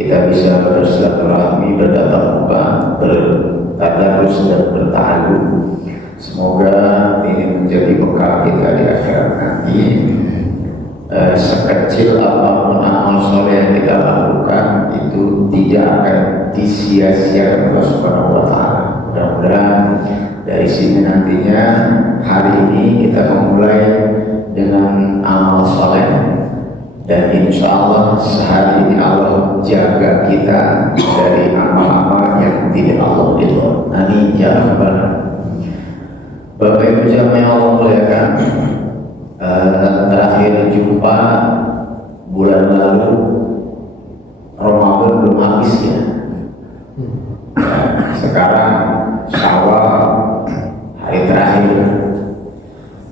kita bisa bersilaturahmi, bertatap muka, bertadarus dan berta'alum. Semoga ini menjadi bekal kita di akhirat nanti. Sekecil apapun amal soleh yang kita lakukan itu tidak akan disia-siakan Allah Subhanahu wa Ta'ala. Mudah-mudahan dari sini nantinya hari ini kita memulai dengan amal soleh, dan insya Allah sehari ini Allah jaga kita dari amal-amal yang tidak Allah ridho. Amin ya rabbal alamin. Bapak Ibu jamaah Allah muliakan, terakhir jumpa bulan lalu Ramadan belum habis ya. Sekarang Syawal hari terakhir,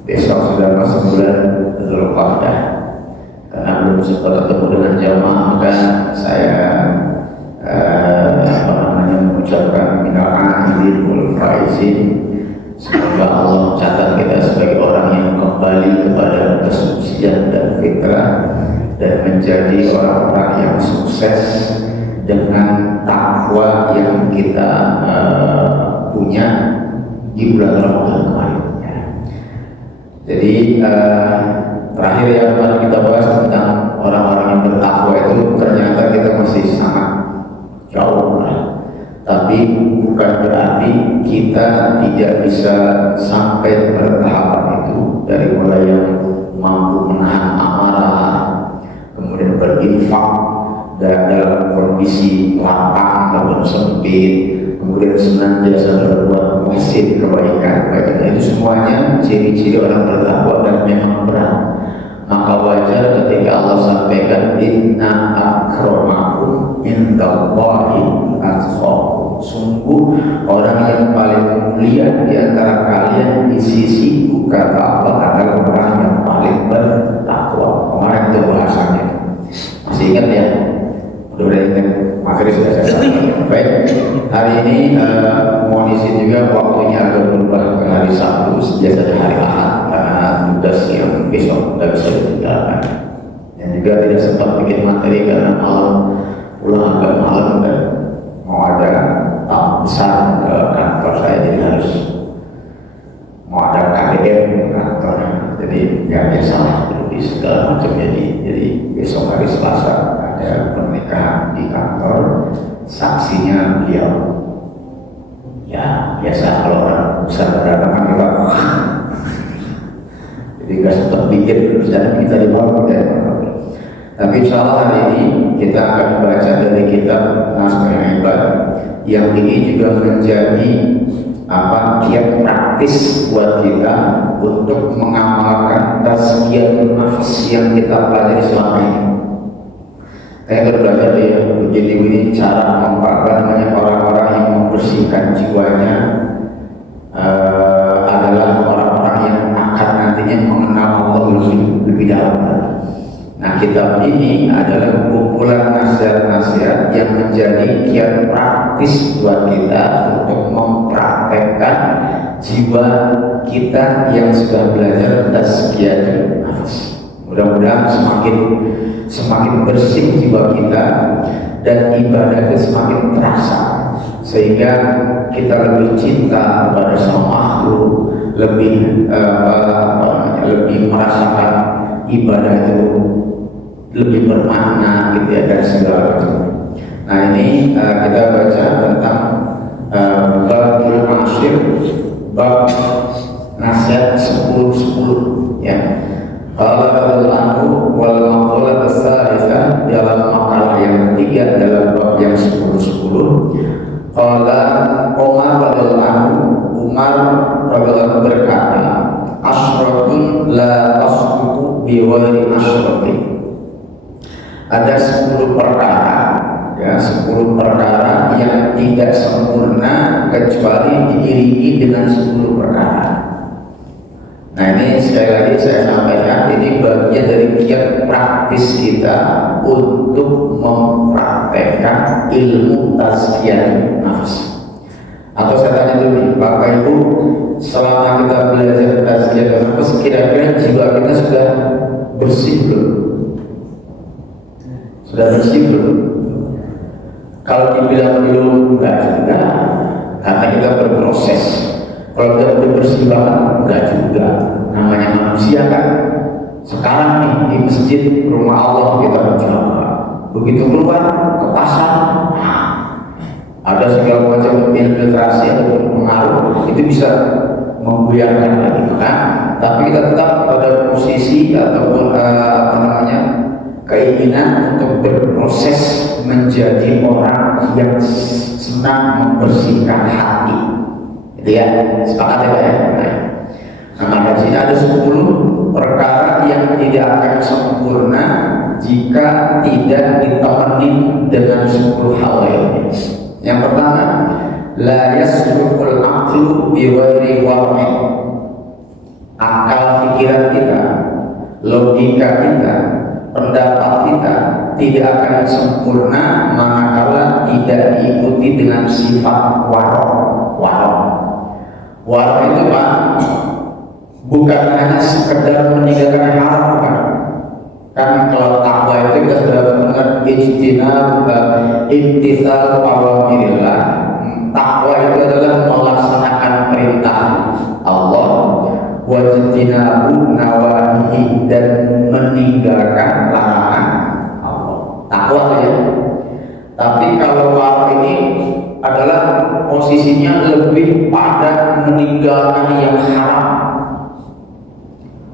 besok sudah masuk bulan Dzulqa'dah. Karena belum sempat ketemu dengan jamaah, maka saya mengucapkan minal aidin wal faizin. Semoga Allah catat kita sebagai orang yang kembali kepada kesucian dan fitrah, dan menjadi orang-orang yang sukses dengan takwa yang kita punya di bulan Ramadan kemarin. Jadi terakhir yang kemarin kita bahas tentang orang-orang yang bertakwa itu, ternyata kita masih sangat jauh lah. Tapi bukan berarti kita tidak bisa sampai bertahapan itu, dari mulai yang mampu menahan amarah, kemudian berinfak dan dalam kondisi lapang maupun sempit, kemudian senantiasa berbuat muhsin kebaikan. Itu semuanya ciri-ciri orang bertakwa dan memang berat. Maka wajar ketika Allah sampaikan inna akramakum indallahi atqakum. Sungguh orang yang paling mulia di antara kalian di sisiku, kata Allah, adalah orang yang paling bertakwa. Kemarin itu bahasanya, masih ingat ya? Udah ingat, materi sudah saya sampaikan. Baik, hari ini mohon izin juga waktunya agak berubah ke hari Sabtu, biasanya hari Ahad, karena tugas yang besok tidak bisa ditinggalkan. Dan juga tidak sempat bikin materi karena malam, pulang agak malam dan mau ada tamu besar ke kantor saya, jadi harus mau ada KDM ke kantor, jadi nggak biasa lah di segala macam. Jadi besok hari Selasa ada pernikahan di kantor, saksinya beliau. Ya biasa kalau orang besar berdatangan kita, jadi nggak sempat bikin rencana kita di bawah kita. Tapi insya Allah hari ini kita akan membaca dari kitab Naskah Ibad, yang ini juga menjadi kiat praktis buat kita untuk mengamalkan tazkiyatun nafs yang kita pelajari selama ini. Saya belajar di jadi ini cara orang-orang yang membersihkan jiwanya adalah orang-orang yang akan nantinya mengenal Allah lebih dalam. Nah, kitab ini adalah kumpulan nasihat-nasihat yang menjadi kiat praktis buat kita untuk mempraktekkan jiwa kita yang sudah belajar tazkiyatun nafs. Mudah-mudahan semakin bersih jiwa kita dan ibadah itu semakin terasa, sehingga kita lebih cinta kepada sang makhluk, lebih merasakan ibadah itu lebih bermakna gitu ya, dan segala macam. Nah ini kita baca tentang babul asyir, bab nasihat 10-10 ya. Qala al-amru wal maqalah as-salisa, dalam makalah yang ketiga dalam bab yang 10-10. Qala Umar radhiyallahu anhu, Umar radhiyallahu berkata, asyratun la tasbuqu bi ghairi asyratin. Ada 10 perkara, ya 10 perkara yang tidak sempurna kecuali diiringi dengan 10 perkara. Nah ini sekali lagi saya sampaikan, ini bagian dari kiat praktis kita untuk mempraktekkan ilmu tazkiyah nafs. Atau saya tanya dulu nih, Bapak Ibu, selama kita belajar tazkiyah nafs, kira-kira jiwa kita sudah bersih belum? Sudah bersih belum? Kalau dibilang belum, enggak juga, karena kita berproses. Kalau kita udah bersih banget, enggak juga. Namanya manusia kan. Sekarang nih di masjid rumah Allah kita berjaga. Begitu keluar ke pasar, ada segala macam infiltrasi atau pengaruh, itu bisa membuyarkan lagi kan. Tapi kita tetap pada posisi ataupun keinginan untuk berproses menjadi orang yang senang membersihkan hati. Itu ya, sepakat ya Pak ya. Nah, maka di sini ada 10 perkara yang tidak akan sempurna jika tidak ditemani dengan 10 hal lainnya. Yang pertama, la yasluhul aqlu bi ghairi warmi. Akal pikiran kita, logika kita, pendapat kita tidak akan sempurna manakala tidak diikuti dengan sifat warok. Warok itu Pak, bukan hanya sekedar meninggalkan haram, bukan. Kan kalau takwa itu kita sudah mendengar imtitsal awamirillah. Takwa itu adalah melaksanakan perintah Allah, wajtinabu nawahi, dan meninggalkan larangan Allah. Takwa ya. Tapi kalau warok ini adalah posisinya lebih pada meninggalkan yang haram,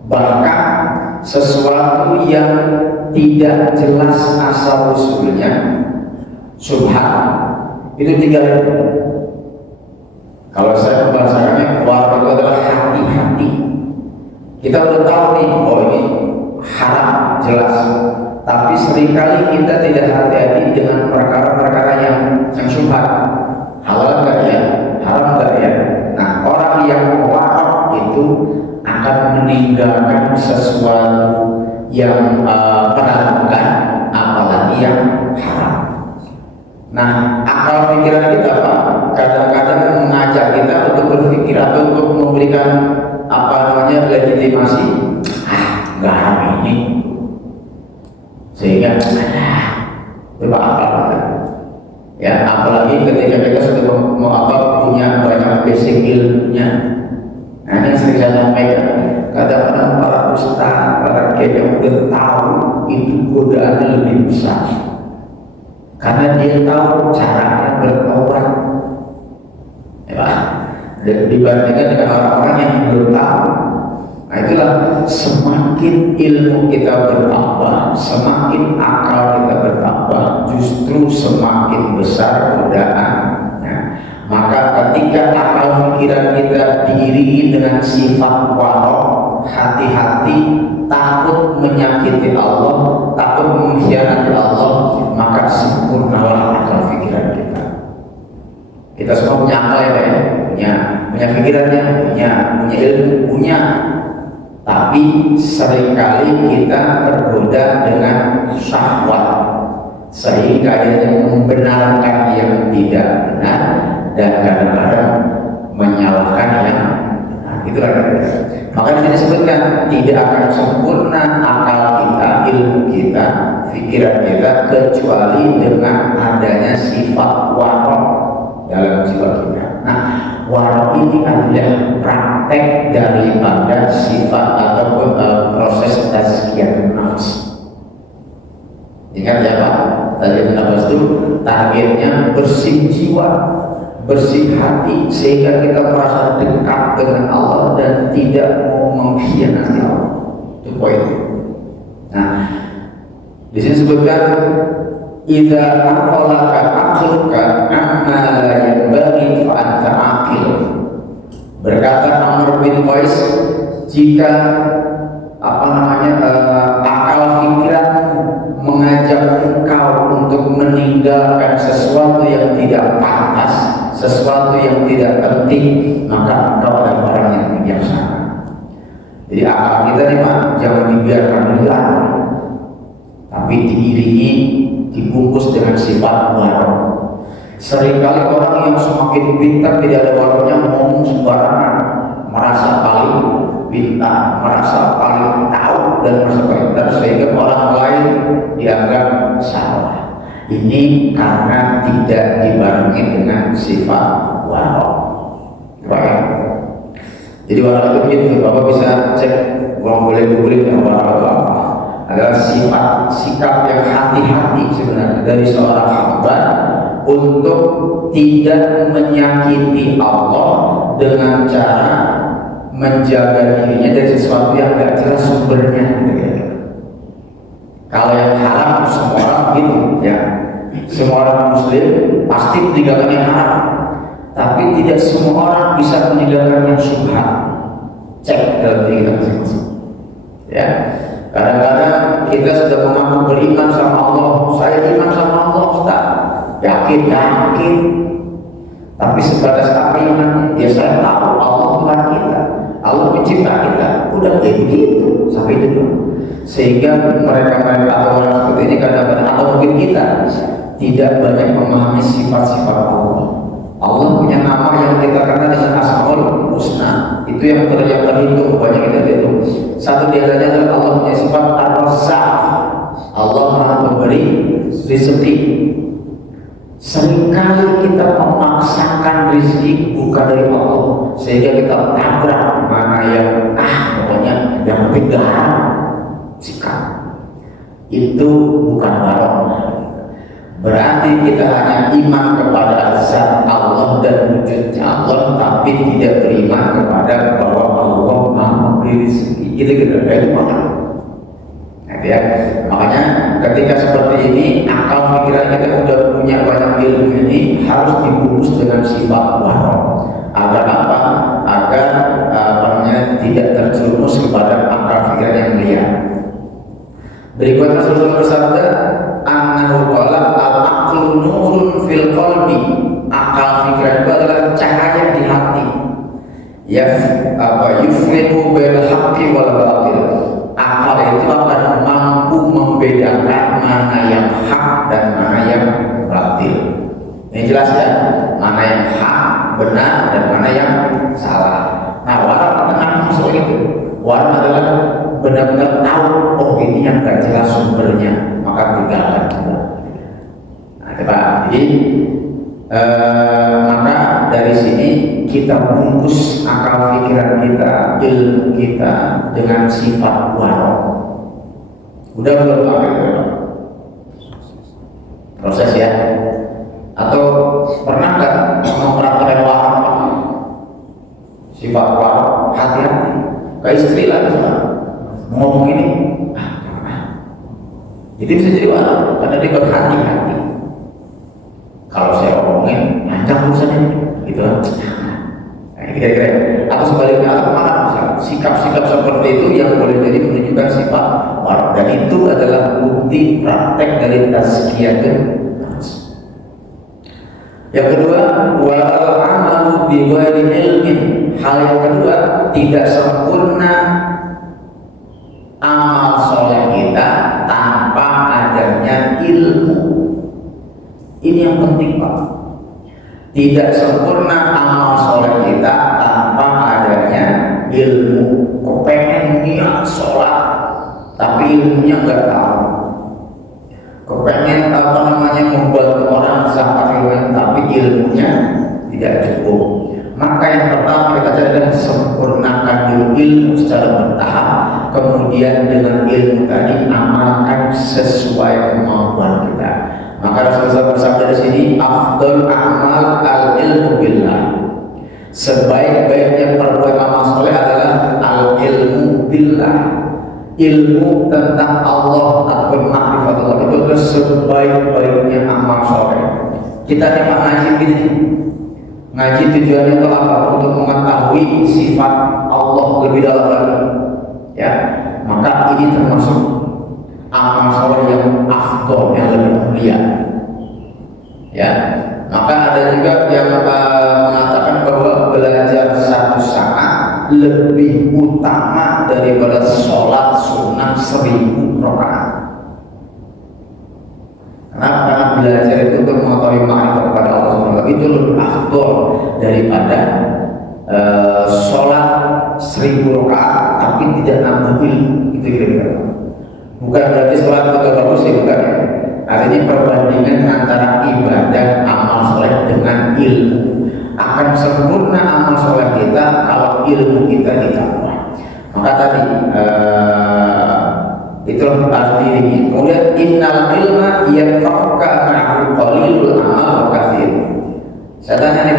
bahkan sesuatu yang tidak jelas asal usulnya, subhan, itu tinggal. Kalau saya membahasakannya, warok itu adalah hati-hati. Kita udah tahu nih, oh ini haram jelas, tapi seringkali kita tidak hati-hati dengan perkara-perkara yang syubhat. Halal enggak ya? Haram enggak ya? Nah, orang yang warok itu akan meninggalkan sesuatu yang menakutkan, apalagi yang haram. Nah, akal pikiran kita Pak kadang-kadang mengajak kita untuk berpikir atau untuk memberikan legitimasi, nggak haram ini, sehingga coba apa ya, apalagi ketika kita sudah punya banyak basic ilmunya. Nah, ini yang sering saya sampaikan, kadang-kadang para ustaz, para kiai yang udah tahu itu godaannya lebih besar, karena dia tahu caranya bertaurat, ya Pak, dibandingkan dengan orang-orang yang belum tahu. Nah, itulah semakin ilmu kita bertambah, semakin akal kita bertambah, justru semakin besar godaan. Maka ketika akal pikiran kita diiringi dengan sifat warok, hati-hati, takut menyakiti Allah, takut mengkhianati Allah, maka sempurnalah akal pikiran kita. Kita semua punya akal ya, punya pikirannya, punya ilmu, punya. Tapi seringkali kita tergoda dengan syahwat, sehingga yang membenarkan yang tidak benar dan kadang-kadang menyalahkan yang benar. Itulah. Maka di sini disebutkan tidak akan sempurna akal kita, ilmu kita, pikiran kita, kecuali dengan adanya sifat warok dalam jiwa kita. Nah, warok ini adalah praktek daripada sifat ataupun proses tazkiyah nafs. Ingat ya Pak, tazkiyah nafs itu targetnya bersih jiwa, bersih hati, sehingga kita merasa dekat dengan Allah dan tidak mau mengkhianati Allah. Itu poinnya. Nah, di sini sebutkan idza aqalaka aqluka amma la yanbaghi fa anta aqil. Berkata Amr bin Qais, jika akal pikiranmu mengajak engkau untuk meninggalkan sesuatu yang tidak pantas, sesuatu yang tidak penting, maka engkau adalah orang yang bijaksana. Jadi akal kita nih Pak, jangan dibiarkan hilang, tapi diiringi, dibungkus dengan sifat warok. Seringkali orang yang semakin pintar tidak ada waroknya, ngomong sembarangan, merasa paling pintar, merasa paling tahu dan merasa pintar, sehingga orang lain dianggap salah. Ini karena tidak dibarengi dengan sifat waro. Baik. Jadi waro itu gitu, Bapak bisa cek, uang boleh googling ya, waro itu apa? Adalah sifat sikap yang hati-hati sebenarnya dari seorang hamba untuk tidak menyakiti Allah dengan cara menjaga dirinya dari sesuatu yang tidak jelas sumbernya. Kalau yang haram semua orang begitu ya, semua orang muslim pasti meninggalkan yang haram, tapi tidak semua orang bisa meninggalkan yang syubhat. Cek dalam diri kita masing-masing ya. Kadang-kadang kita sudah mengaku beriman sama Allah, saya iman sama Allah, Ustaz, yakin, tapi sebatas apa iman? Ya saya tahu Allah Tuhan kita, Allah pencipta kita, udah kayak begitu sampai itu. Sehingga mereka atau orang seperti ini kadang-kadang atau mungkin kita tidak banyak memahami sifat-sifat Allah. Allah punya nama yang kita kenal dengan Asmaul Husna. Itu yang terhitung banyak kita itu. Satu di antaranya adalah Allah punya sifat Ar-Razzaq. Allah Maha Pemberi rezeki. Seringkali kita memaksakan rezeki bukan dari Allah, sehingga kita tabrak mana yang pokoknya yang penting garam sikap. Itu bukan barok. Berarti kita hanya iman kepada zat Allah dan wujudnya Allah, tapi tidak beriman kepada bahwa Allah Maha Memberi rezeki. Gitu dari mana? Ya. Makanya ketika seperti ini, akal pikiran kita sudah punya banyak ilmu ini harus dibungkus dengan sifat waro. Agar apa? Agar tidak terjerumus kepada akal pikiran yang liar. Berikutnya Rasulullah bersabda, annahu qala al-aqlu nurun fil qalbi. Akal pikiran itu adalah cahaya di hati. Yufriqu bainal haqqi wal batil. Akal itu akan mampu membedakan mana yang hak dan mana yang batil. Ini jelas ya, mana yang hak, benar, dan mana yang salah. Nah, waro tengah masalah itu. Waro adalah benar-benar tahu, oh ini yang gak jelas sumbernya, maka tinggalkan. Nah, coba. Jadi maka dari sini kita bungkus akal pikiran kita, ilmu kita dengan sifat waro. Udah belum pakai proses ya? Atau pernah nggak mempraktekkan waro? Sifat waro, hati-hati. Ke istri lah ngomong ini, jadi bisa jadi waro karena dia berhati-hati. Kalau saya omongin, lancar urusannya, gitu kan? Nah, kira-kira. Atau sebaliknya, atau mana? Sikap-sikap seperti itu yang boleh jadi menunjukkan sifat waro. Dan itu adalah bukti praktek dari tazkiyatun nafs. Yang kedua, wal amalu bi ghairi ilmin. Hal yang kedua, tidak sempurna amal soleh kita tanpa adanya ilmu. Ini yang penting, Pak. Tidak sempurna amal soleh kita tanpa adanya ilmu. Kepengen niat sholat, tapi ilmunya nggak tahu. Kepengen membantu orang zakat riwayat, tapi ilmunya tidak cukup. Maka yang pertama kita cari adalah sempurnakan dulu ilmu secara bertahap, kemudian dengan ilmu tadi amalkan sesuai kemampuan kita. Maka Rasulullah bersabda di sini, afdal amal al ilmu billah. Sebaik-baiknya perbuatan amal soleh adalah al ilmu billah. Ilmu tentang Allah atau makrifat Allah itu adalah sebaik-baiknya amal soleh. Kita cuma ngaji gini. Ngaji tujuannya itu apa? Untuk mengetahui sifat Allah lebih dalam lagi. Ya, maka ini termasuk amal soleh yang afdol, yang lebih mulia. Ya, maka ada juga yang mengatakan bahwa belajar satu saat lebih utama daripada sholat sunnah 1000 rakaat. Karena belajar itu untuk mengetahui makrifat kepada Allah SWT itu lebih afdol daripada sholat 1000 rakaat tapi tidak nambah ilmu. Itu kira-kira. Bukan berarti sholat itu bagus ya, bukan. Artinya perbandingan antara ibadah amal soleh dengan ilmu. Akan sempurna amal soleh kita kalau ilmu kita ditambah. Maka tadi itulah arti ini. Kemudian innal ilma yanfa'uka ma'al qalilul amal wa katsir. Saya tanya nih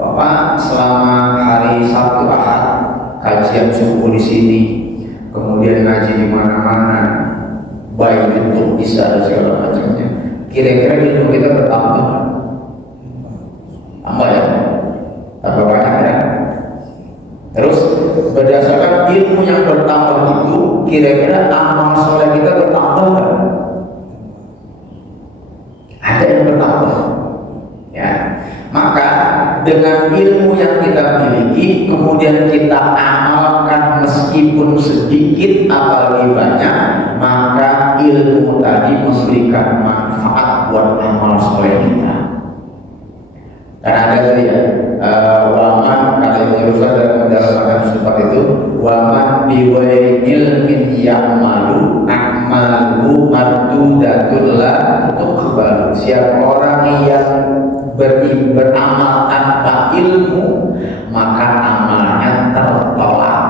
Bapak selama hari Sabtu Ahad kajian subuh di sini, kemudian ngaji di mana-mana, baik YouTube bisa segala macamnya. Kira-kira ilmu kita bertambah? Tambah ya? Tambah banyak ya? Terus berdasarkan ilmu yang bertambah itu, kira-kira amal soleh kita bertambah kan? Ada yang bertambah, ya. Maka dengan ilmu yang kita miliki, kemudian kita amalkan meskipun sedikit apalagi banyak, maka ilmu tadi memberikan manfaat buat amal soleh kita. Karena ada tadi ya, waman kata Ibnu Ruzan dalam makna sifat itu, waman biwairi ilmin ya'malu a'malu mardudatul la tuqbalu. Siapa orang yang beramal tanpa ilmu, maka amalnya tertolak.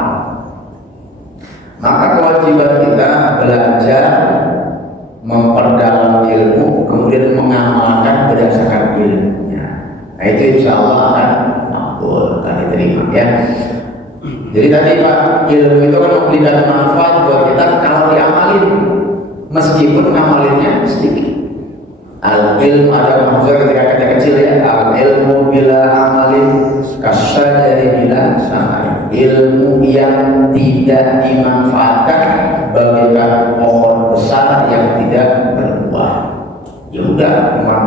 Maka kewajiban kita belajar, memperdalam ilmu, kemudian mengamalkan berdasarkan ilmunya. Nah itu insya Allah akan makbul, akan diterima ya. Jadi tadi Pak, ilmu itu kan memberikan manfaat buat kita kalau diamalin, meskipun ngamalinnya sedikit. Al ilmu ada maksudnya ketika kita kecil ya, al ilmu bila amalin kasyajari bila samai. Ilmu yang tidak dimanfaatkan bagaikan pohon besar yang tidak berbuah. Ya udah, memang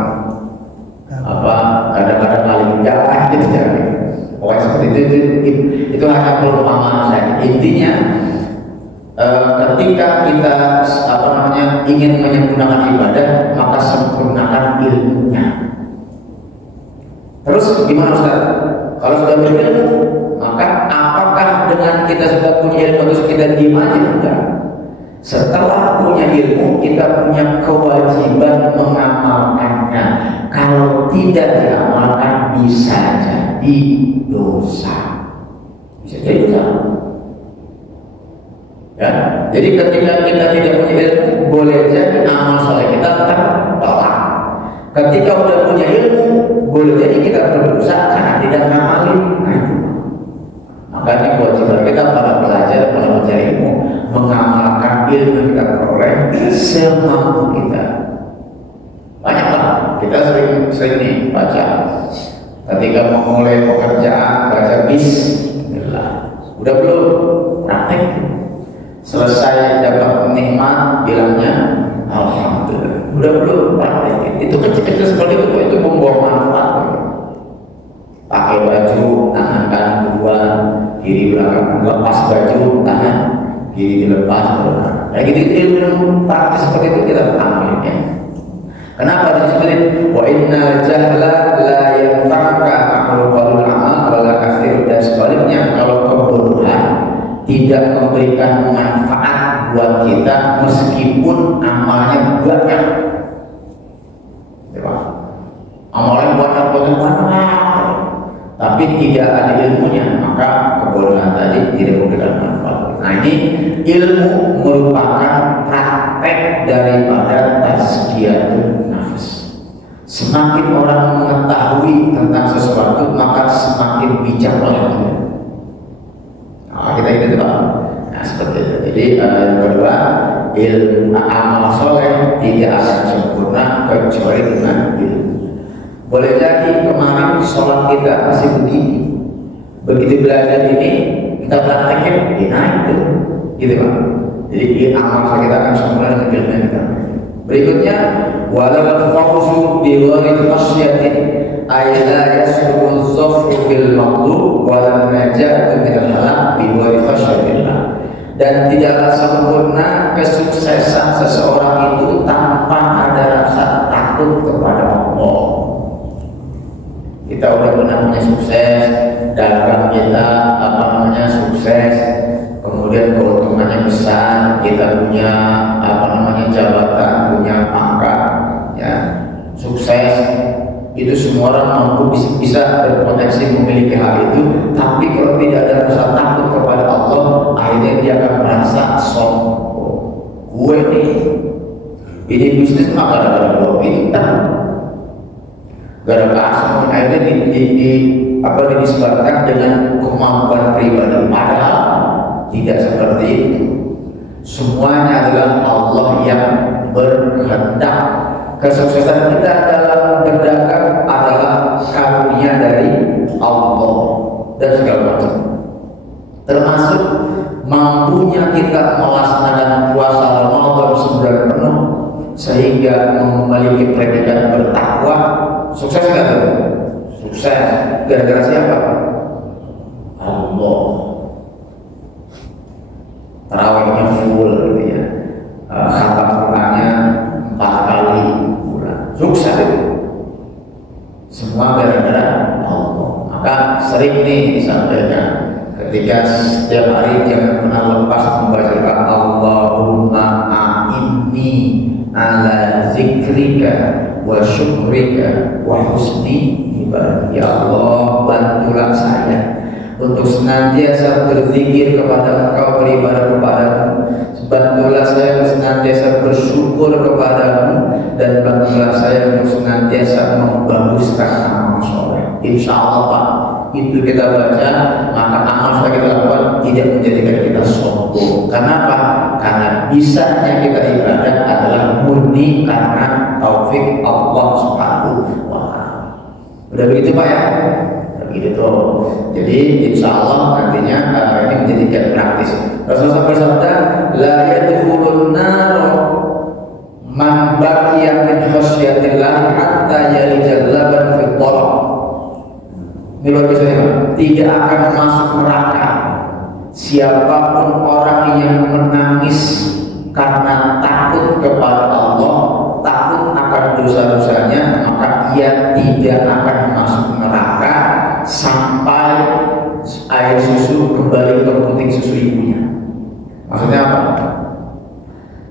kadang-kadang paling jalan gitu ya. Pokoknya seperti itu hanya perumpamaan saya. Intinya ketika kita ingin menyempurnakan ibadah, maka sempurnakan ilmunya. Terus gimana Ustaz? Kalau sudah berilmu, maka apakah dengan kita sudah punya ilmu terus kita diam aja? Enggak. Setelah punya ilmu, kita punya kewajiban mengamalkannya. Kalau tidak diamalkan, bisa jadi dosa. Bisa jadi dosa. Ya, jadi ketika kita tidak punya ilmu, boleh jadi amal soleh kita tertolak. Ketika udah punya ilmu, boleh jadi kita berdosa karena tidak ngamalin. Makanya kewajiban kita para pelajar, para pencari ilmu, mengamalkan ilmu yang kita peroleh semampu kita. Banyaklah kita sering nih baca. Ketika memulai pekerjaan, baca bismillah. Udah belum? Praktek. Selesai dapat nikmat, bilangnya alhamdulillah. Udah belum? Praktek. Itu kecil-kecil seperti itu membawa manfaat. Pakai baju, tangan kanan kedua, kiri belakang lepas baju, tangan kiri dilepas. Nah gitu ilmu praktis seperti itu kita amalin ya. Kenapa disebut wa innal jahla la yanfa'uka amal qalul amal wala kasir, dan sebaliknya kalau kebodohan tidak memberikan manfaat buat kita meskipun amalnya banyak. Amalnya banyak, tapi tidak ada ilmunya, maka kebodohan tadi tidak memberikan manfaat. Nah ini ilmu merupakan praktek daripada tazkiyatun nafs. Semakin orang mengetahui tentang sesuatu, maka semakin bijaklah dia. Nah, kita itu Pak. Nah seperti itu. Jadi yang kedua, ilmu amal soleh tidak akan sempurna kecuali dengan ilmu. Boleh jadi kemarin sholat kita masih begini, begitu belajar ini kita praktekin, naik tuh, gitu Pak. Jadi amal kita akan sempurna dengan ilmu kita. Berikutnya, walal fawzu bi ghairi khasyatin ay la yasluhu dhafru bil maqlub wa la najatu min al halak bi ghairi khasyatillah. Dan tidaklah sempurna kesuksesan seseorang itu tanpa ada rasa takut kepada Allah. Kita udah pernah punya sukses, dagang kita sukses, kemudian keuntungannya besar, kita punya jabatan, punya pangkat, mah gara-gara gua pintar, gara-gara semua akhirnya dinisbatkan dengan kemampuan pribadi, padahal tidak seperti itu. Semuanya adalah Allah yang berkehendak. Kesuksesan kita dalam berdagang adalah karunia dari Allah dan segala macam, termasuk mampunya kita melaksanakan puasa Ramadan sebulan penuh sehingga memiliki predikat bertakwa. Sukses nggak tuh? Sukses. Gara-gara siapa? Allah. Tarawihnya full gitu ya, khatam Qurannya 4 kali bulan. Sukses itu. Semua gara-gara Allah. Maka sering nih disampaikan, ketika setiap hari jangan pernah lepas membacakan Allahumma a'inni ala zikrika wa syukrika wa husni ibadah. Ya Allah, bantulah saya untuk senantiasa berzikir kepada Engkau, beribadah kepadamu. Bantulah saya untuk senantiasa bersyukur kepadamu, dan bantulah saya untuk senantiasa membaguskan amal soleh. Insya Allah Pak, itu kita baca, maka amal soleh kita lakukan tidak menjadikan kita sombong. Kenapa? Karena bisanya kita ibadah adalah murni karena taufik Allah Subhanahu wa Ta'ala. Udah begitu Pak ya? Gitu. Jadi insya Allah nantinya ini menjadikan praktis. Rasulullah bersabda, la yadkhulun nar man baqiya min khasyatillah hatta yalijal laban fil dharab. Ini luar biasa ya, tidak akan masuk neraka siapapun orang yang menangis karena takut kepada Allah, takut akan dosa-dosanya, maka ia tidak akan masuk neraka sampai air susu kembali ke puting susu ibunya. Maksudnya apa?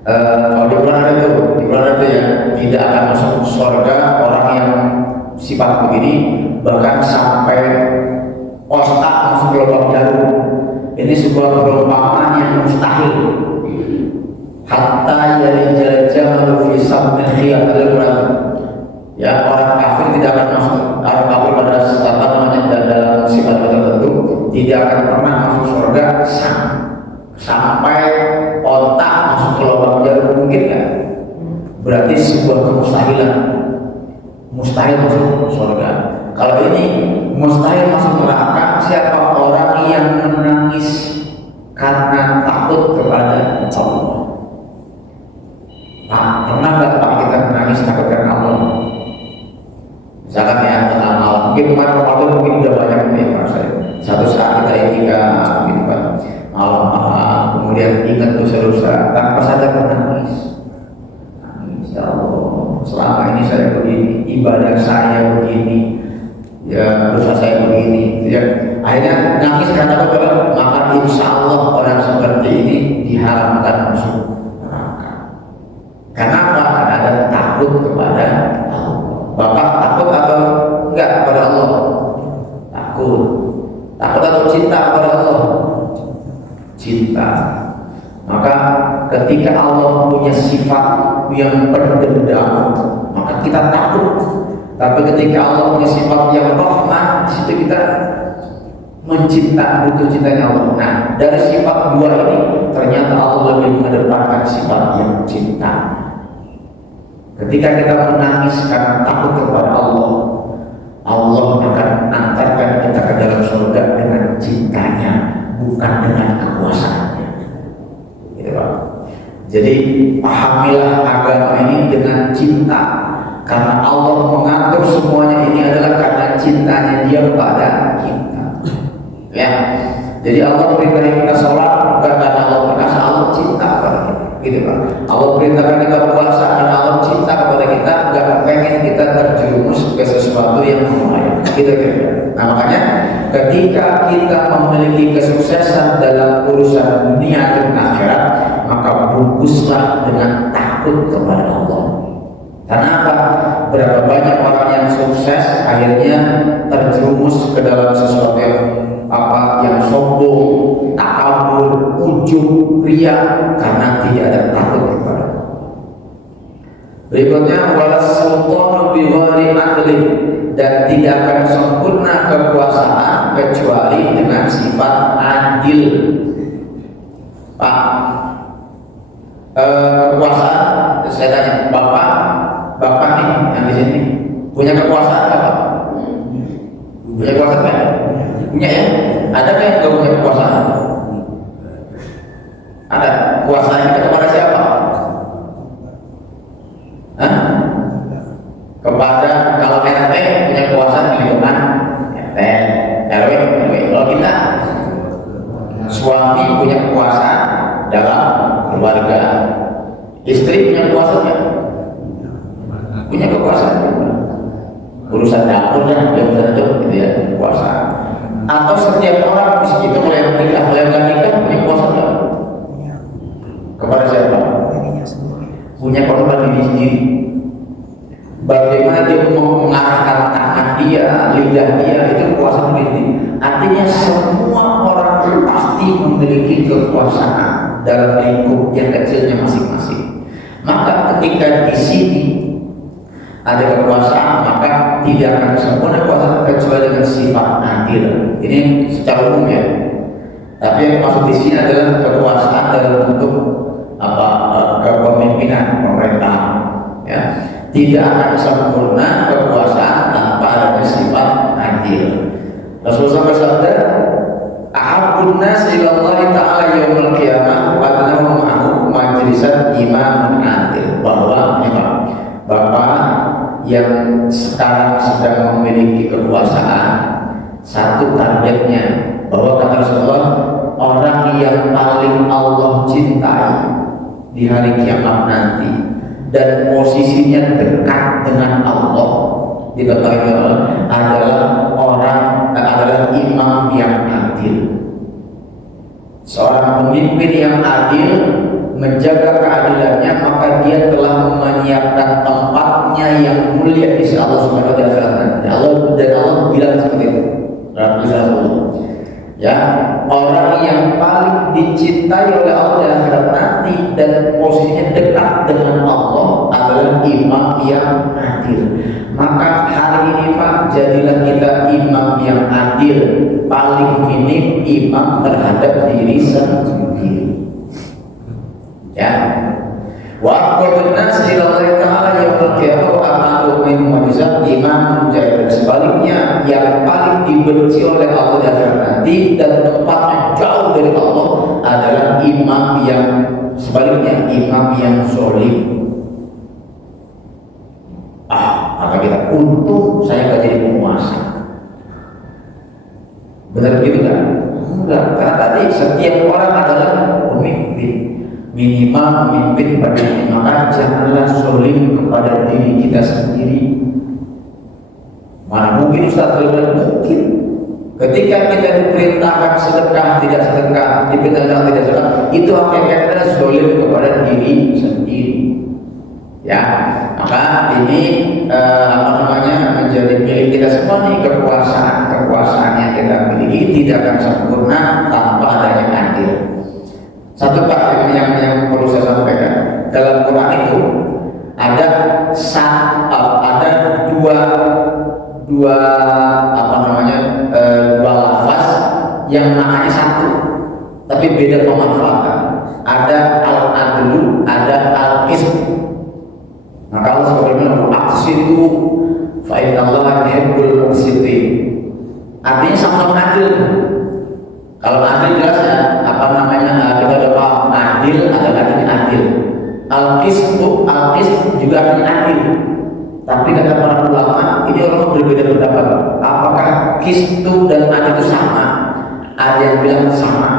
Kalau di Quran ada itu ya, tidak akan masuk surga orang yang sifat begini, bahkan sampai otak masuk ke lubang jarum. Ini sebuah perumpamaan yang mustahil. Hatta yalijal jamalu fi samil khiyat, Al-Quran. Ya, orang kafir tidak akan masuk, orang kafir pada dalam sifat tertentu tidak akan pernah masuk surga sampai otak masuk ke lubang jarum. Mungkin kan? Berarti sebuah kemustahilan, mustahil masuk surga. Kalau ini mustahil masuk neraka siapa orang yang menangis karena takut kepada Allah. Nah, pernah nggak Pak kita menangis takut karena Allah? Misalkan ya, mungkin kemarin Ramadan mungkin udah banyak nih Pak saya. Satu saat kita etika gitu kan, malam kemudian ingat dosa-dosa tanpa sadar menangis. Nangis, ya Allah, selama ini saya begini, ibadah saya begini, ya dosa saya begini, ya. Akhirnya nangis karena apa? Maka insya Allah orang seperti ini diharamkan masuk neraka. Kenapa? Karena ada takut kepada Allah. Bapak takut atau enggak kepada Allah? Takut. Takut atau cinta kepada Allah? Cinta. Maka ketika Allah punya sifat yang berdendam, maka kita takut. Tapi ketika Allah punya sifat yang rahmat, di situ kita mencinta, butuh cintanya Allah. Nah, dari sifat dua ini ternyata Allah lebih mengedepankan sifat yang cinta. Ketika kita menangis karena takut kepada Allah, Allah akan antarkan kita ke dalam surga dengan cintanya, bukan dengan kekuasaannya. Gitu, Pak. Jadi pahamilah agama ini dengan cinta, karena Allah mengatur semuanya ini adalah karena cintanya Dia kepada kita. Ya, jadi Allah perintahkan kita sholat bukan karena Allah perkasa, Allah cinta kepada kita. Gitu Pak. Allah perintahkan kita puasa karena Allah cinta kepada kita, gak pengen kita terjerumus ke sesuatu yang bahaya. Gitu kira-kira. Nah makanya ketika kita memiliki kesuksesan dalam urusan dunia dan akhirat, maka bungkuslah dengan takut kepada Allah. Karena apa? Berapa banyak orang yang sukses akhirnya terjerumus ke dalam sesuatu yang sombong, takabur, ujub, ria, karena tidak ada takut kepada Allah. Berikutnya walas sultan biwari adlin, dan tidak akan sempurna kekuasaan kecuali dengan sifat adil. Pak, kekuasaan, saya tanya bapak nih yang di sini punya kekuasaan apa? Punya kekuasaan apa? Punya ya? Ada nggak yang nggak punya kekuasaan? Ada. Kuasaan kita kepada siapa? Hah? Kepada, kalau RT punya kuasa di lingkungan RT, RW. Kalau kita suami punya kuasa dalam keluarga, istri punya kuasa nggak? Punya kekuasaan. Urusan dapur dan gitu ya, kuasa. Atau setiap orang meskipun kalau yang nikah, kalau yang nggak nikah punya kuasa nggak? Kepada siapa? Punya korban diri sendiri. Bagaimana dia mengarahkan tangan dia, lidah dia, itu kuasa sendiri. Artinya semua orang pasti memiliki kekuasaan dalam lingkup yang kecilnya masing-masing. Maka ketika di sini ada kekuasaan, maka tidak akan sempurna kekuasaan kecuali dengan sifat adil. Ini secara umum ya. Tapi yang maksud di sini adalah kekuasaan dalam bentuk kepemimpinan pemerintah. Ya, tidak akan sempurna kekuasaan tanpa adanya sifat adil. Rasulullah bersabda, "Ahabbun nas ila Allah Ta'ala yaumil qiyamah wa adnahum ma'ahu majlisan imamun adil." Bahwa Bapak yang sekarang sedang memiliki kekuasaan, satu targetnya bahwa kata Rasulullah, orang yang paling Allah cintai di hari kiamat nanti dan posisinya dekat dengan Allah diketahui adalah imam yang adil. Seorang pemimpin yang adil menjaga keadilannya, maka dia telah menyiapkan tempatnya yang mulia di sisi Allah Subhanahu wa taala. Allah bilang seperti itu. Ya, orang yang paling dicintai oleh Allah di akhirat nanti dan posisinya dekat dengan Allah adalah imam yang adil. Maka hari ini Pak, jadilah kita imam yang adil, paling minim imam terhadap diri sendiri. Ya, wa qulna sallallahu ta'ala yaumul qiyamah atau min majzat imam menjadi sebaliknya yang paling dibenci oleh Allah di akhirat nanti dan tempatnya jauh dari Allah adalah imam yang sebaliknya, imam yang zalim. Kata kita, untung saya gak jadi penguasa. Benar gitu kan? Enggak, karena tadi setiap orang adalah pemimpin, minimal memimpin pada diri. Maka janganlah zalim kepada diri kita sendiri. Mana mungkin Ustaz mungkin ketika kita diperintahkan sedekah tidak sedekah, diperintahkan tidak sedekah, itu hakikatnya zalim kepada diri sendiri. Ya, maka ini menjadi milik kita semua nih, kekuasaan yang kita miliki tidak akan sempurna tanpa adanya adil. Satu Pak yang perlu saya sampaikan, dalam Quran itu ada dua lafaz yang maknanya satu tapi beda pemanfaatan. Ada al-adlu, ada al-qism. Maka Allah sebagaimana aqsitu fa innallaha yuhibbul muqsitin. Artinya sama-sama adil. Kalau adil jelas ya, kita udah paham adil adalah artinya adil. Al-qism juga artinya adil. Tapi kata para ulama, ini orang berbeda pendapat. Apakah qism dan adil itu sama? Ada yang bilang sama,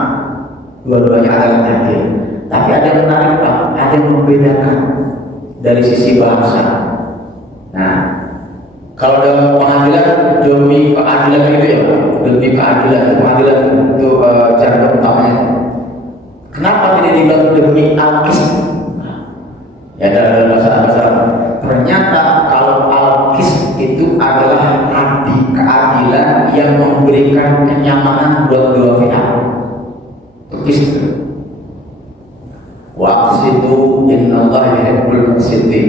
dua-duanya adalah adil. Tapi ada yang menarik Pak, ada yang membedakan dari sisi bahasa. Nah, kalau dalam pengadilan demi keadilan itu ya, demi keadilan, pengadilan itu cara utamanya. Kenapa tidak dibilang demi al-qism? Ya dalam bahasa ternyata kalau al-qism itu adalah keadilan yang memberikan kenyamanan buat dua pihak. Qism. Waqsitu innallaha yuhibbul muqsitin.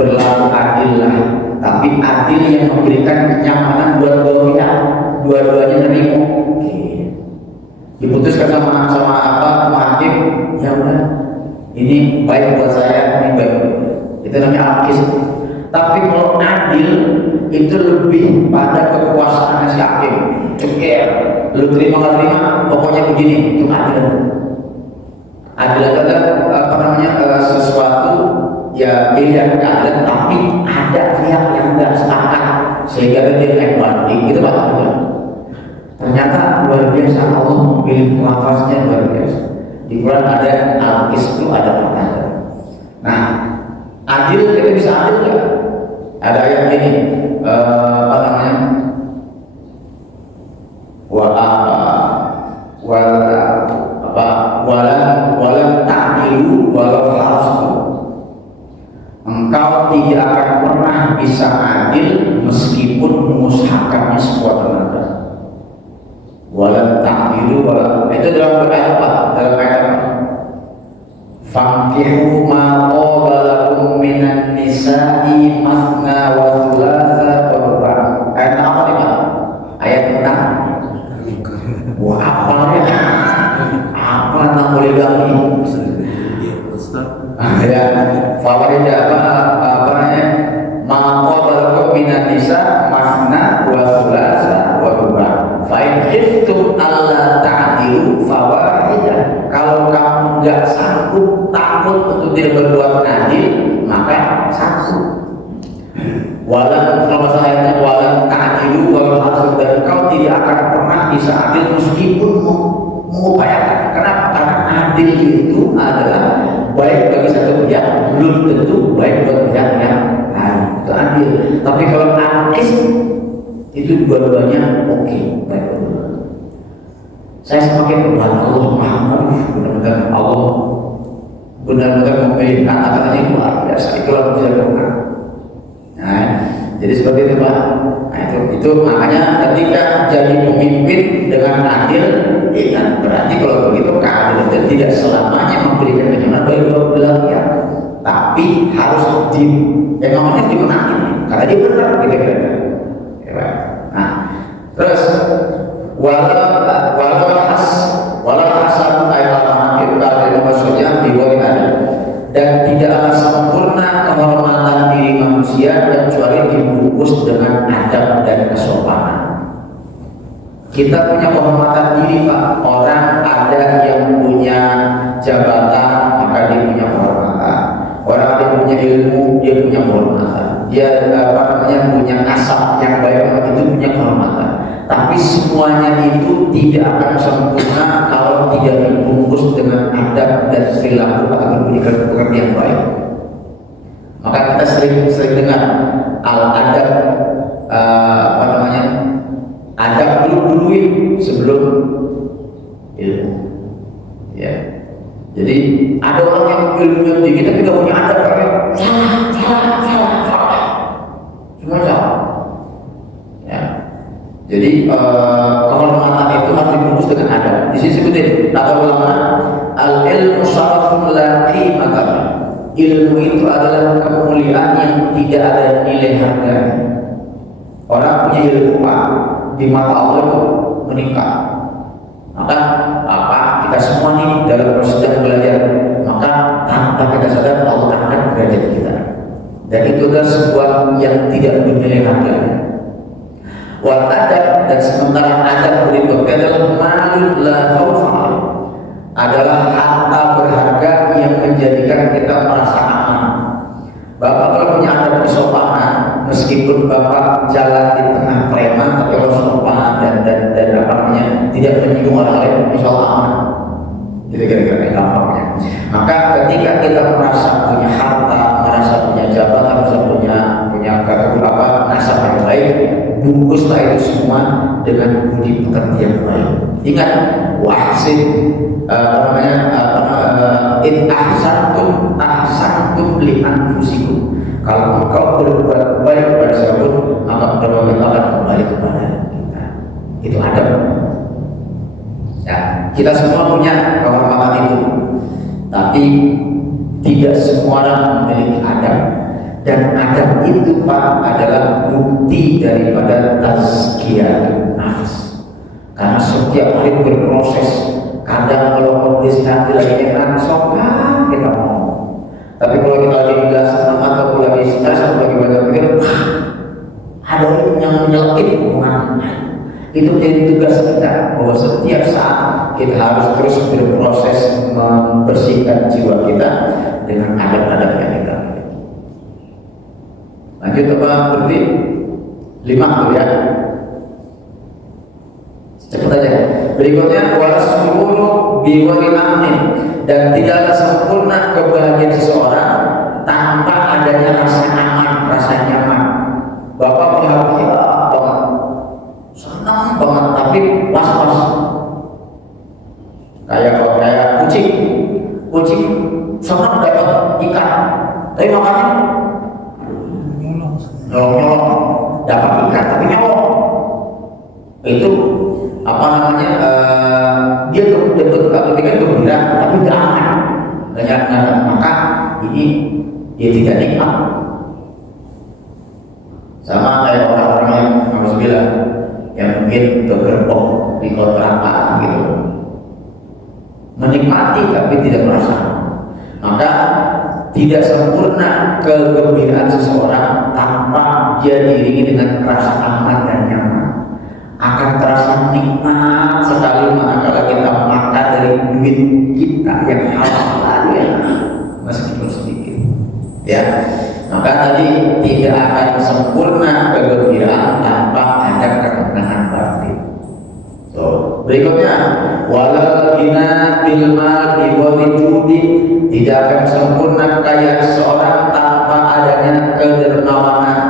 berlaku adil lah, tapi adil yang memberikan kenyamanan buat dua pihak, dua-duanya nerimo. Diputuskan sama hakim, ya udah, ini baik buat saya, ini baik. Itu namanya akis. Tapi kalau adil itu lebih pada kekuasaan si hakim. Ceker, lu terima nggak terima, pokoknya begini, itu adil. Adil adalah sesuatu ya pilihan keadilan, tapi ada pihak yang nggak sepakat sehingga dia naik banding, gitu Pak. Ternyata luar biasa, Allah memilih lafaznya luar biasa. Di Quran ada al-qis, itu ada maknanya. Nah, adil kita bisa adil nggak? Ada ayat ini, walam ta'dilu walau harastu. Engkau tidak akan pernah bisa adil meskipun mengusahakannya sekuat tenaga. Walam ta'dilu itu dalam ayat apa? Dalam ayat apa? Fankihu ma qaba lakum minan nisa'i masna wa thulatha wa ruba'. Ayat apa nih Pak? Ayat 6. Wah, apa nih? Apa tentang poligami? Ya, fawaid apa namanya? Ma qaba lakum minan nisa' masna wa thulatha wa ruba'. Fa in khiftum alla ta'dilu fawahidah. Kalau kamu enggak sanggup, takut untuk tidak berbuat adil, maka satu. Walau kalau ayatnya walau ta'dilu walau hasil, dan kau tidak akan pernah bisa adil meskipun mengupayakan. Kenapa? Karena adil itu adalah baik bagi satu pihak, belum tentu baik bagi pihak yang lain. Itu adil. Tapi kalau akis itu dua-duanya oke, baik. Saya semakin berdoa Allah benar-benar Allah benar-benar memilih kata-katanya luar biasa. Itulah yang bisa dilakukan. Nah, jadi seperti itu Pak. Nah, itu makanya ketika jadi pemimpin dengan adil, kan berarti kalau begitu keadilan itu tidak selamanya memberikan kenyamanan bagi dua belah pihak, tapi harus emangnya dimenangin karena dia benar gitu. Nah, terus walau hasan ayat al-hakim kalau maksudnya dibuat ada, dan tidaklah sempurna kehormatan diri manusia kecuali dibungkus dengan adab dan kesopanan. Kita punya kehormatan diri Pak. Orang ada yang punya jabatan maka dia punya kehormatan. Orang yang punya ilmu dia punya kehormatan. Dia punya nasab yang baik itu punya kehormatan. Tapi semuanya itu tidak akan sempurna kalau tidak dibungkus dengan adab dan perilaku atau memberikan pekerjaan yang baik. Maka kita sering dengar al-adab, adab dulu sebelum ilmu. Ya. Jadi ada orang yang ilmunya tinggi tapi tidak punya adab, salah. Semua salah. Ya. Jadi kehormatan itu harus dibungkus dengan adab. Di sini sebutin kata ulama, al-ilmu syarafun la qimata. Ilmu itu adalah kemuliaan yang tidak ada nilai harganya. Orang punya ilmu Pak, di mata Allah itu meningkat. Maka kita semua nih dalam proses belajar, maka tanpa kita sadar Allah akan derajat kita. Dan itu adalah sebuah yang tidak bernilai harganya. Wal adab, dan sementara adab berikutnya adalah malul la khawfa, adalah harta berharga yang menjadikan kita merasa aman. Bapak kalau punya adab kesopanan, meskipun Bapak jalan di tengah preman tapi kalau sopan dan tidak menyinggung orang lain, insya Allah aman. Jadi kira-kira gampangnya. Maka ketika kita merasa punya harta, merasa punya jabatan, merasa punya nasab yang baik, bungkuslah itu semua dengan budi pekerti yang baik. Ingat, wahsin in ahsantum li anfusikum. Kalau engkau berbuat baik kepada siapapun, maka berbuat akan kembali kepada kita. Itu adab. Ya, kita semua punya kehormatan itu, tapi tidak semua orang memiliki adab. Dan adab itu Pak adalah bukti daripada tazkiyah nafs. Karena setiap hari berproses. Kadang kalau kondisi nanti lagi enak, sokan kita mau. Tapi kalau kita lagi nggak senang atau lagi stres atau lagi banyak pikir, ada yang menyelekit hubungan. Itu jadi tugas kita bahwa setiap saat kita harus terus berproses membersihkan jiwa kita dengan adab-adab yang kita miliki. Lanjut apa berarti 5 ya. Cepat aja. Berikutnya walasulu biwari amin, dan tidaklah sempurna kebahagiaan seseorang tanpa adanya rasa aman, rasa nyaman. Bapak bahagia banget, senang banget, tapi was-was. Kayak kucing senang dapat ikan, tapi makannya nyolong, dapat ikan tapi nyolong. Itu apa namanya? Dia ketika gembira tapi tidak aman, maka ini dia tidak nikmat. Sama kayak orang-orang yang alhamdulillah yang mungkin bergerbong di kontrakan gitu, menikmati tapi tidak merasa. Maka tidak sempurna kegembiraan seseorang tanpa dia diiringi dengan rasa aman dan nyaman. Akan terasa nikmat sekali manakala kita makan dari duit kita yang halal ya, meskipun sedikit. Ya, maka tadi tidak akan sempurna kegembiraan tanpa ada ketenangan batin. So, berikutnya walal gina bil mali wa wujudi, tidak akan sempurna kaya seorang tanpa adanya kedermawanan.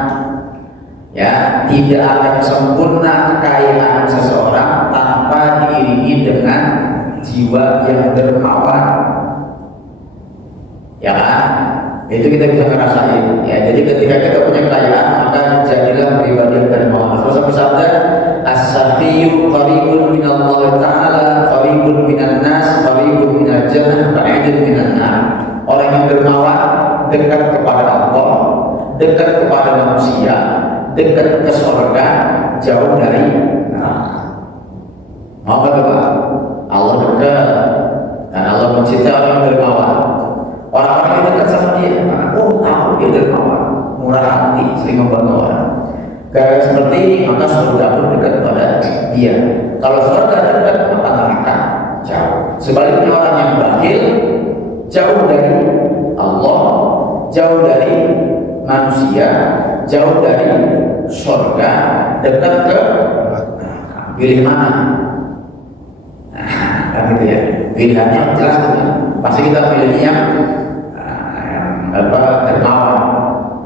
Ya, tidak akan sempurna kekayaan seseorang tanpa diiringi dengan jiwa yang dermawan. Ya kan? Itu kita bisa ngerasain. Ya, jadi ketika kita punya kekayaan, maka jadilah pribadi yang dermawan. Rasulullah bersabda, "As-sakhiyyu qaribun minallahi ta'ala, qaribun minan nas, qaribun minal jannah, ba'idun minan nar." Orang yang dermawan dekat kepada Allah, dekat kepada manusia, dekat ke surga, jauh dari neraka. Mau nggak Pak? Allah dekat, dan Allah mencintai orang yang dermawan. Orang-orang yang dekat sama dia, tahu dia dermawan, murah hati, sering membantu orang. Kayak seperti ini, maka surga pun dekat kepada dia. Kalau surga dekat, maka neraka jauh. Sebaliknya orang yang bakhil, jauh dari Allah, jauh dari manusia, jauh dari surga, dekat ke neraka. Pilih mana? Nah, kan gitu ya. Pilihannya jelas kan? Pasti kita pilih yang dermawan.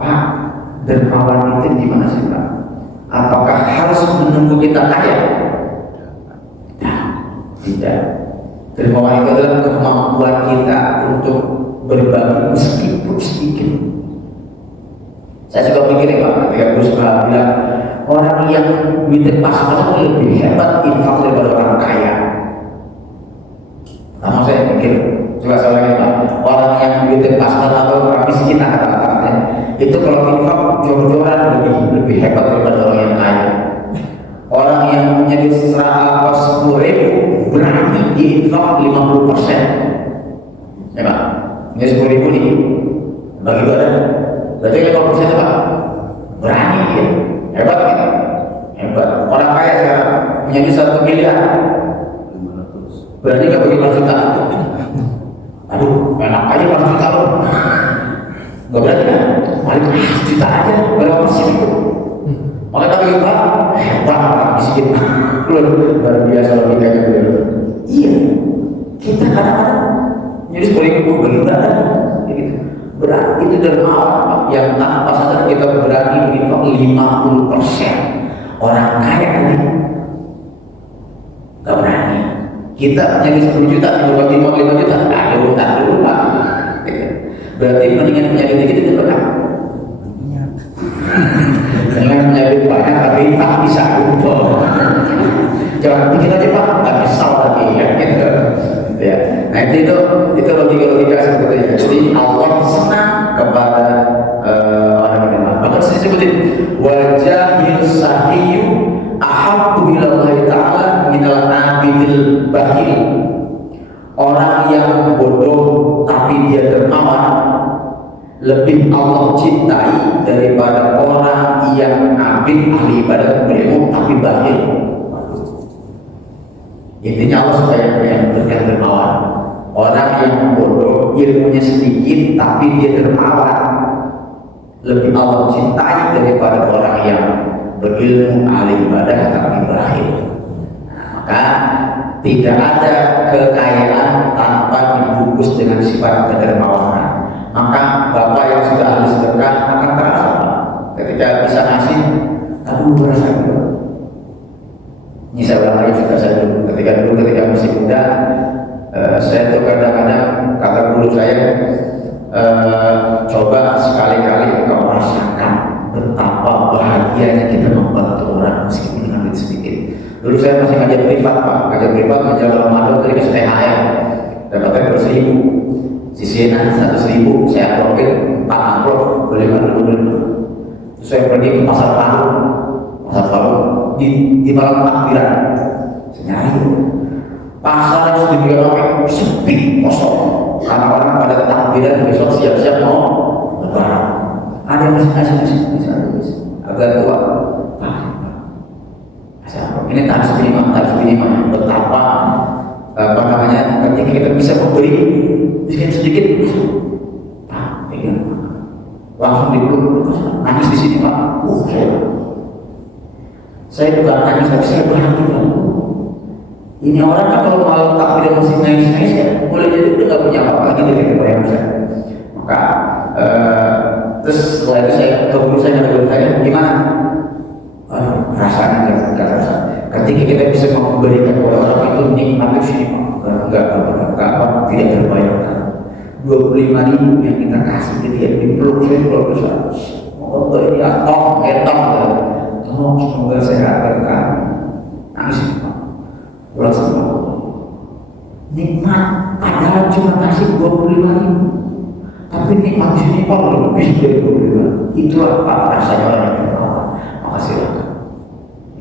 Pak, dermawan itu gimana sih Pak? Apakah harus menunggu kita kaya? Tidak. Dermawan itu adalah kemampuan kita untuk berbagi meskipun sedikit. Saya juga mikirin Pak, ketika Gus Bah bilang orang yang duitnya pas-pasan lebih hebat infak daripada orang kaya. Sama saya mikir, coba saya lagi Pak, orang yang duitnya pas-pasan atau orang miskin kata-katanya, itu kalau infak jor-joran lebih hebat daripada orang yang kaya. Orang yang punya duit 10.000 berani diinfak 50%. Ya Pak, ini 10.000 nih, bagi badan. Berarti 50% itu Pak, berani dia, hebat kan? Hebat. Orang kaya sekarang punya duit 1 miliar, berani gak bagi 5 juta? Aduh, enak aja 5 juta loh. Gak berani kan? Paling 1 juta aja, berapa persen itu? Makanya bagi Pak, hebat orang miskin. Luar biasa logikanya beliau. Iya, kita kadang-kadang jadi 10.000 berani gitu. Berarti itu dermawan yang tanpa sadar kita berani menginfak 50%. Orang kaya ini gak berani. Kita punya 10 juta, berbagi 5 juta, aduh, tak dulu Pak. Berarti mendingan punya duit kita itu berapa? Dengan punya duit banyak tapi tak bisa kumpul. Jangan bikin aja Pak, tak kesal lagi ya. Ya. Nah itu logika-logika sebetulnya. Jadi Allah senang kepada bakhil, orang yang bodoh tapi dia dermawan, lebih Allah cintai daripada orang yang abid ahli ibadah berilmu tapi bakhil. Intinya Allah supaya yang dermawan. Orang yang bodoh, ilmunya sedikit tapi dia dermawan, lebih Allah cintai daripada orang yang berilmu ahli ibadah tapi bakhil. Maka tidak ada kekayaan tanpa dibungkus dengan sifat kedermawanan. Maka bapak yang sudah ahli sedekah akan terasa ketika bisa ngasih, aduh merasa gitu. Ini saya ulang lagi cerita saya dulu. Ketika masih muda, saya tuh kadang-kadang kata guru saya, coba sekali-kali kau rasakan betapa bahagianya kita membantu orang meskipun dengan duit sedikit. Dulu saya masih ngajar privat pak, menjelang Ramadan tadi kasih THR, dapatnya 2.000, sisinan 1.000, saya amplopin 4 amplop, boleh dulu. Terus saya pergi ke pasar Palu di malam takbiran, saya nyari pasar yang sedikit ramai, sepi, kosong, karena orang pada takbiran besok siap-siap mau lebaran. Ada yang masih agak tua, ini harus diterima betapa ketika kita bisa memberi sedikit langsung dipeluk, nangis di sini pak. Saya bukan nangis tapi saya bahagia. Ini orang kan kalau malam takbir masih nangis ya, boleh jadi udah gak punya apa lagi dari kebayang saya. Maka terus setelah itu saya ke guru saya gimana? Rasanya nggak rasa. Ketika kita bisa memberikan kepada orang itu nikmat sih, tidak terbayangkan. 25.000 yang kita kasih ke dia di peluk saya luar biasa. Oh ini tong, semoga sehat berkah. Nangis pulang sama nikmat, padahal cuma kasih 25.000, tapi nikmat sini kalau lebih dari 25. Itu apa rasanya orang yang berdoa? Maka silakan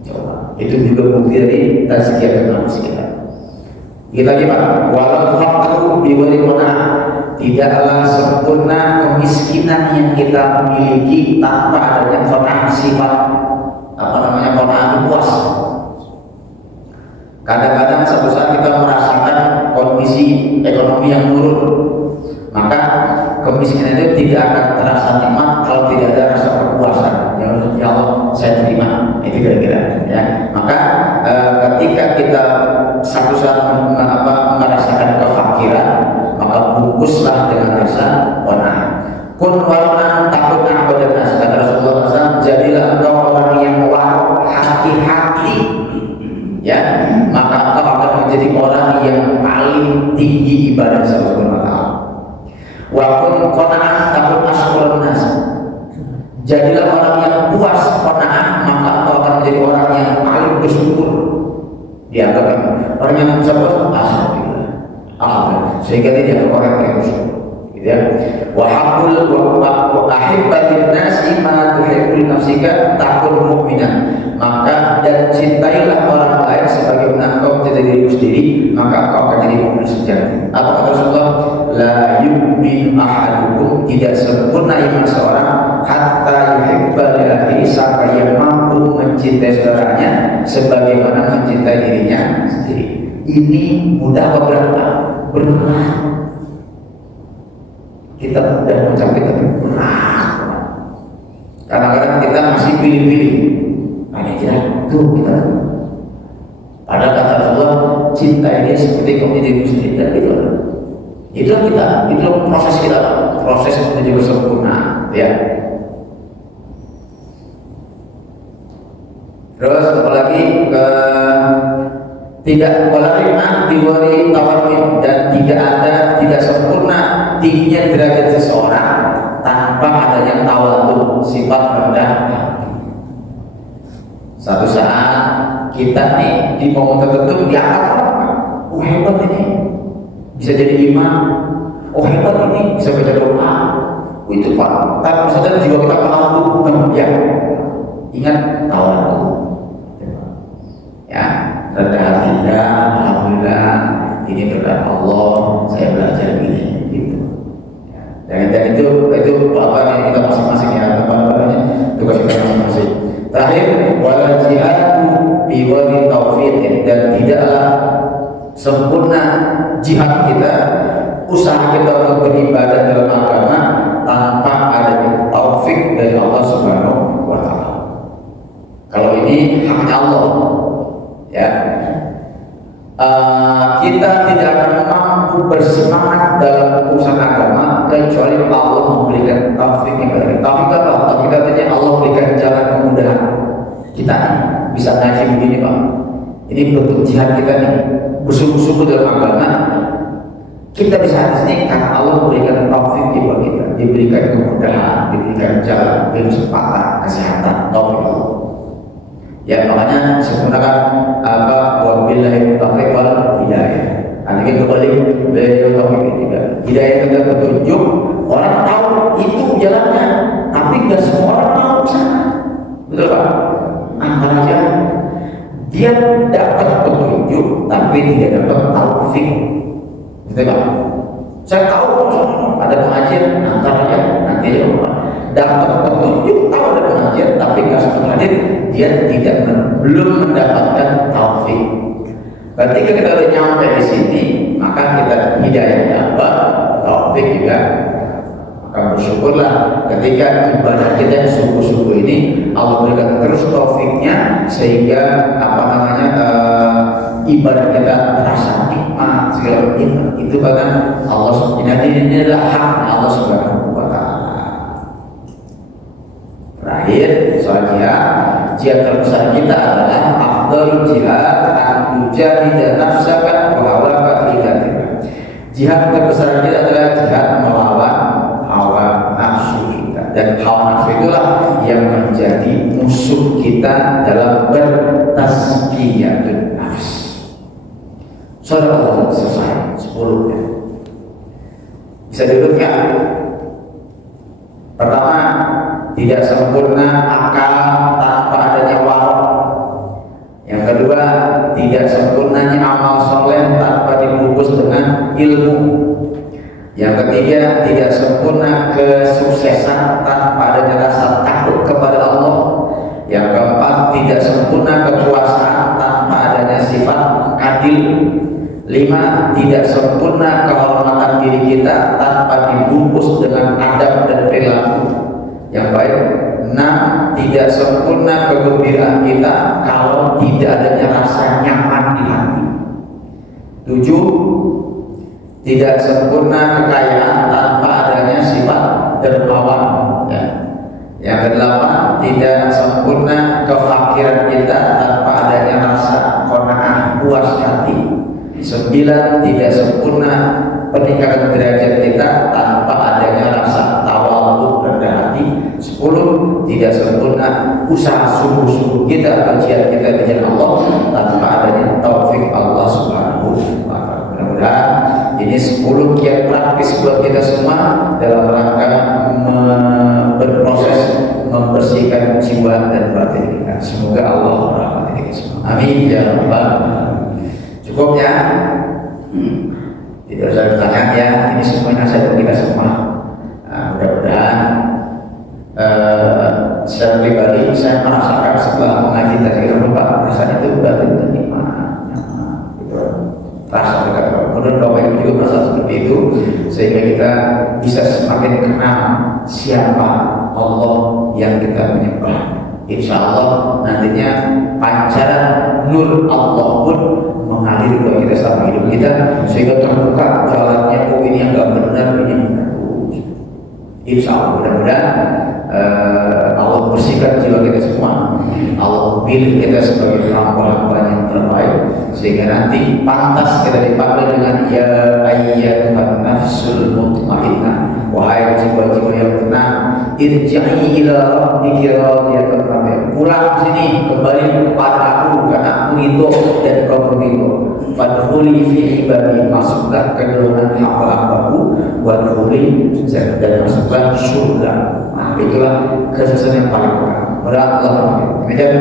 coba. Itu juga bukti dari tazkiyah manusia. Kita lagi pak, walau fakru biwali qanaah, tidaklah sempurna kemiskinan yang kita miliki tanpa adanya qanaah, sifat qanaah puas. Kadang-kadang suatu saat kita merasakan kondisi ekonomi yang menurun, maka kemiskinan itu tidak akan terasa nikmat kalau tidak ada rasa kepuasan. Ya Allah, saya terima. Itu kira-kira. Ya. Maka ketika kita satu saat merasakan kefakiran, maka bungkuslah dengan rasa qanaah. Kun warna takut kepada nas, kata Rasulullah SAW, jadilah engkau orang yang warok hati-hati. Ya, maka engkau akan menjadi orang yang paling tinggi ibadah Subhanahu wa ta'ala. Wa kun qanaah takut asqurun nas. Jadilah orang yang puas qanaah, maka engkau akan menjadi orang yang paling bersyukur. Dianggap orang yang bersyukur, alhamdulillah. Sehingga dia dianggap orang yang bersyukur. Gitu ya. Wa haqqul wa ahibbatin nasi ma tuhibbu nafsika takun mu'minan. Maka dan cintailah orang lain sebagaimana engkau mencintai dirimu sendiri, maka engkau akan jadi mukmin sejati. Apa kata Rasulullah? La yu'min ahadukum, tidak sempurna iman seorang hatta yuhibba li akhihi, sampai yang mampu mencintai saudaranya sebagaimana mencintai dirinya sendiri. Ini mudah apa berat? Berat. Kita mudah mencapai tapi berat. Kadang-kadang kita masih pilih-pilih. Hanya tidak tuh kita. Padahal kata Rasulullah, cinta ini seperti kau menjadi muslim dan itu kita, itu proses kita, proses menuju kesempurnaan, ya. Terus apalagi tidak walaupun diwali tawadhu, dan tidak sempurna tingginya derajat seseorang tanpa adanya tawadhu, sifat rendah hati. Satu saat kita nih di momen tertentu diangkat orang, hebat ini bisa jadi imam, hebat ini bisa baca doa, itu pak. Tapi misalnya jiwa kita tawadhu, ya ingat tawadhu, ya rendah hati, alhamdulillah ini terhadap Allah, saya belajar ini gitu. Dan itu apa yang kita masing-masing ya, tugas kita masing-masing. Terakhir, wala jihadu bi wali taufiq, dan tidaklah sempurna jihad kita, usaha kita untuk beribadah dalam agama tanpa adanya taufik dari Allah Subhanahu wa taala. Kalau ini haknya Allah, ya. Kita tidak akan mampu bersemangat dalam urusan agama kecuali Allah memberikan taufik kepada kita. Taufik apa? Taufik artinya Allah berikan jalan kemudahan. Kita bisa ngaji begini Pak. Ini bentuk jihad kita nih, bersungguh-sungguh dalam agama. Kita bisa di sini karena Allah memberikan taufik kepada kita, diberikan kemudahan, diberikan jalan, diberikan kesempatan, kesehatan, taufik Allah. Ya makanya sempurnakan apa wabillahi taufiq wal hidayah. Artinya kembali beliau taufik juga. Hidayah itu petunjuk, orang tahu itu jalannya, tapi nggak semua orang tahu sana. Betul Pak? Antara aja dia dapat petunjuk, tapi tidak dapat taufik. Betul Pak? Saya tahu ada pengajian, antara aja nanti aja Pak. Dapat petunjuk, tahu ada pengajian, tapi nggak sempat hadir, dia belum mendapatkan taufik. Ketika kita udah nyampe di sini, maka kita hidayah dapat, taufik juga. Maka bersyukurlah ketika ibadah kita yang sungguh-sungguh ini Allah berikan terus taufiknya, sehingga ibadah kita terasa nikmat segala nikmat. Itu karena Allah Subhanahu. Ini adalah haknya Allah Subhanahu wa taala. Terakhir, soal jihad terbesar kita adalah afdhalul jihad an tujahida nafsaka wa hawaka fi dzatika. Jihad terbesar kita adalah jihad melawan hawa nafsu kita, dan hawa nafsu itulah yang menjadi musuh kita dalam bertazkiyatun nafs. Saudara, selesai 10 ya. Bisa dudukkan. Pertama, tidak sempurna akal tanpa adanya warok. Yang kedua, tidak sempurnanya amal soleh tanpa dibungkus dengan ilmu. Yang ketiga, tidak sempurna kesuksesan tanpa adanya rasa takut kepada Allah. Yang keempat, tidak sempurna kekuasaan tanpa adanya sifat adil. 5, tidak sempurna kehormatan diri kita tanpa dibungkus dengan adab dan perilaku yang baik. 6, tidak sempurna kegembiraan kita kalau tidak adanya rasa nyaman di hati. 7, tidak sempurna kekayaan tanpa adanya sifat dermawan. Ya. Yang ke-8, tidak sempurna kefakiran kita tanpa adanya rasa qanaah, puas hati. 9, tidak sempurna peningkatan derajat kita tanpa adanya rasa tawadhu, rendah hati. 10, tidak sempurna usaha sungguh-sungguh kita, ujian kita di jalan Allah tanpa adanya taufik Allah Subhanahu wa taala. Mudah-mudahan ini 10 kiat praktis buat kita semua dalam rangka berproses membersihkan jiwa dan batin kita. Semoga Allah merahmati kita semua. Amin ya rabbal alamin. Cukup ya? Tidak usah bertanya ya. Ini semua nasihat kita semua. Mudah-mudahan secara pribadi saya merasakan setelah mengaji tadi Pak, rasanya itu batin ternikmat, gitu. Rasa dekat menurut Bapak Ibu juga merasa seperti itu, sehingga kita bisa semakin kenal siapa Allah yang kita menyembah. Insya Allah nantinya pancaran nur Allah pun mengalir bagi kita selama hidup kita, sehingga terbuka jalannya. Oh ini yang gak benar, ini yang benar. Insya Allah mudah-mudahan Allah bersihkan jiwa kita semua. Allah pilih kita sebagai hamba-hamba yang terbaik, sehingga nanti pantas kita dipanggil dengan ya ayyatuhan nafsul mutmainnah, wahai jiwa-jiwa yang tenang, irji'i ila rabbiki radiyatan mardiyyah. Pulang sini, kembali kepada aku karena aku ridho dan kau ridho. Fadkhuli fi ibadi, masuklah ke dalam hamba-hambaku, wadkhuli dan masuklah surga. Nah, itulah kesuksesan yang paling berat. Demikian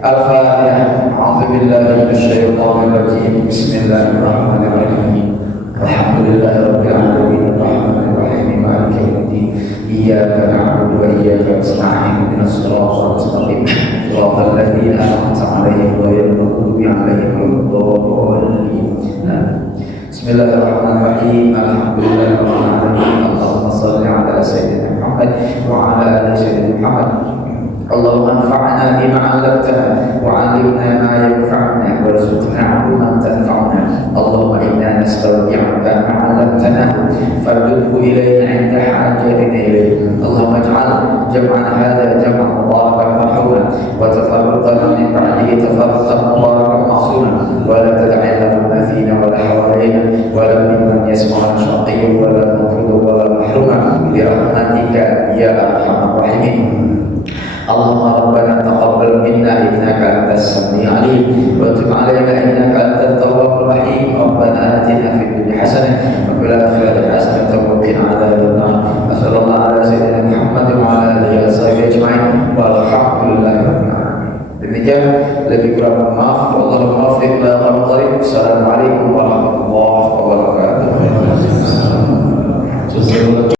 Al-Fatihah. A'udzubillahi minasyaitonir rajim. Bismillahirrahmanirrahim. Bismillahirrahmanirrahim. Alhamdulillahirabbil alamin. Allahumma shalli ala sayyidina Muhammad wa ala ali sayyidina Muhammad. Allahumma anfa'na bima 'allamtana wa 'allimna ma yanfa'una warzuqna 'ilman tanfa'una. Allahumma inna nas'aluka ma 'allamtana farzuqhu ilayna 'inda hajatina ilayhi. Allahumma ij'al jam'ana hadha jam'an mubarakan marhuman wa tafarraqana min ba'dihi tafarraqan mubarakan ma'suman wa la tad'i lana fina wa la hawalaina wa la mimman yasma'una shaqiyyan wa la mutrudan wa la mahruman bi rahmatika ya arhamar rahimin. Allahumma rabbana taqabbal minna innaka antas samiul alim wa tub 'alaina innaka antat tawwabur rahim. Rabbana atina fid dunya hasanah wa fil akhirati hasanah wa qina adzabannar. Sallallahu ala sayyidina Muhammad wa ala alihi washabihi ajma'in walhamdulillahi rabbil alamin. Demikian, lebih kurang maaf. Wallahu muwaffiq ila aqwamit thoriq. Assalamualaikum